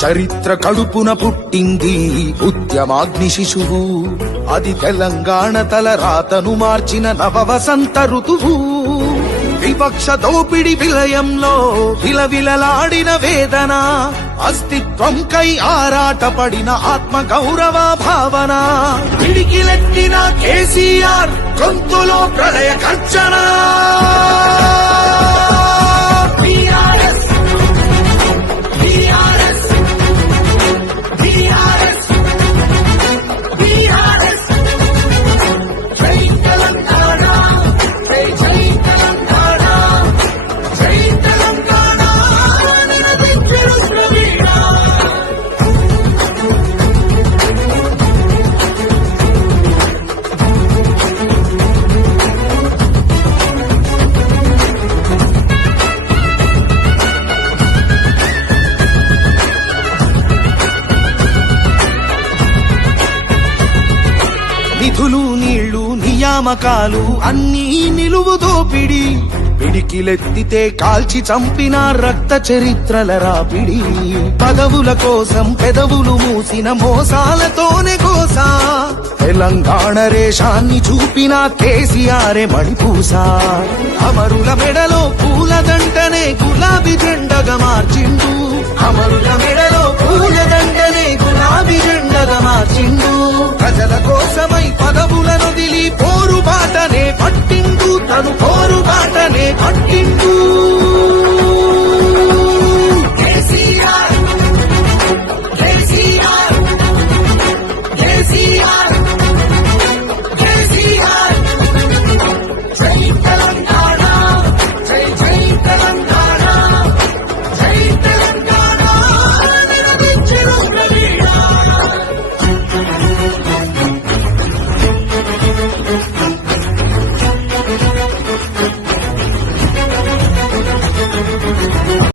చరిత్ర కడుపున పుట్టింది ఉద్యమాగ్ని శిశువు, అది తెలంగాణ తలరాతను మార్చిన నవవసంత ఋతువు. వివక్ష దోపిడి విలయంలో విలవిలలాడిన వేదన, అస్తిత్వంకై ఆరాటపడిన ఆత్మ గౌరవ భావన. పిడికిలెత్తిన కేసీఆర్ గొంతులో ప్రళయ గర్జన. నిధులు నీళ్లు నియామకాలు అన్నీ నిలువు దోపిడి, పిడికిలెత్తితే కాల్చి చంపిన రక్త చరిత్రల రాపిడి. పదవుల కోసం పెదవులు మూసిన మోసాలతోనే గోసా, తెలంగాణ రేషాన్ని చూపిన కేసీఆరే మణిపూసా. అమరుల మెడలో పూలదండనే గులాబీ జెండగా మార్చిండు, అమరుల మెడలో పూలదండనే గులాబీ జెండగా మార్చిండు. ప్రజల కోసమై పదవులను దిలి పోరుబాటనే పట్టిండు, తను పోరుబాటనే పట్టిండు.